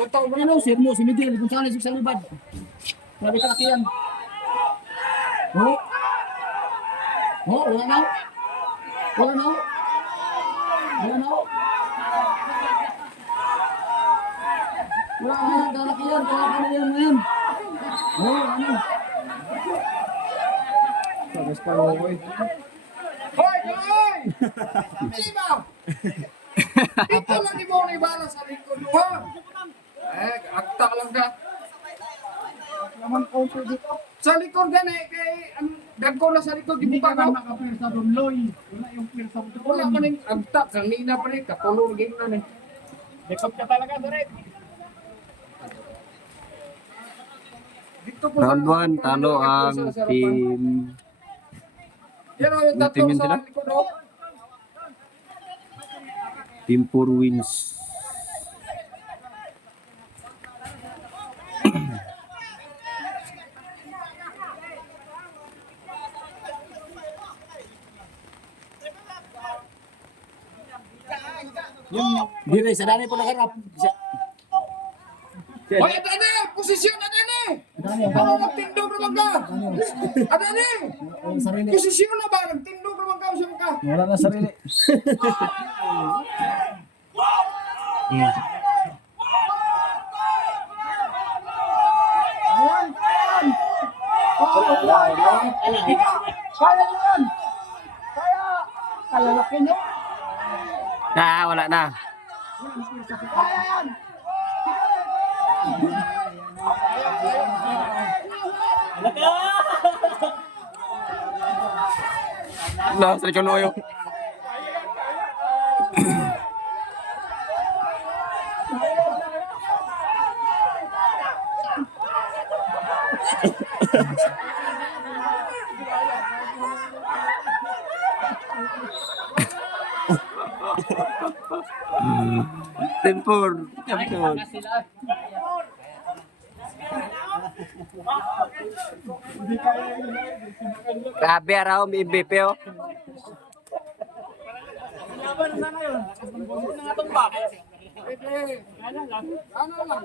Totoo ba ano? Sir mo, si Miguel, kung saan sa lubad. Grabe kalaki yan. Oh? Oh, wala na? Wala na? Wala na? Wala na yan, kalaki yan, kalaki na yan ngayon. Oh, ano? Sabas pa rin ako eh. Hoy, hoy! Sino? Dito lang ni mo ni bala sa likod mo, ha? Akta lang ka. Naman counter dito. Sa likod ka na, kay dagko na sa likod, di Hindi mo ka pa na ka. makapirsa doon, Loy. Wala yung pirsa mo doon. Wala pa rin agta, kanina pa rin, katulong game na rin. Likod ka talaga, Doret. Dito po Round sa- 1, talo ang sa harapan. team. Yan o, yung Ano team tatlo yun sa sila? likod, o. Team 4 wins. Dire, sa dani po nakarap. Hoy, Adane! Posisyon, Adane! Dani, Ano, nagtindog naman ka? Adane! ang sarili. Posisyon na ba? Nagtindog naman ka, saan ka? Wala na sarili. Ayan, ayan. Oh, kaya yan. Kaya, kalalaki nyo. Wala na. Kaya yan. Na, sa likod mo Team 4. Champion. Grabe araw, may MVP oh. Ano lang?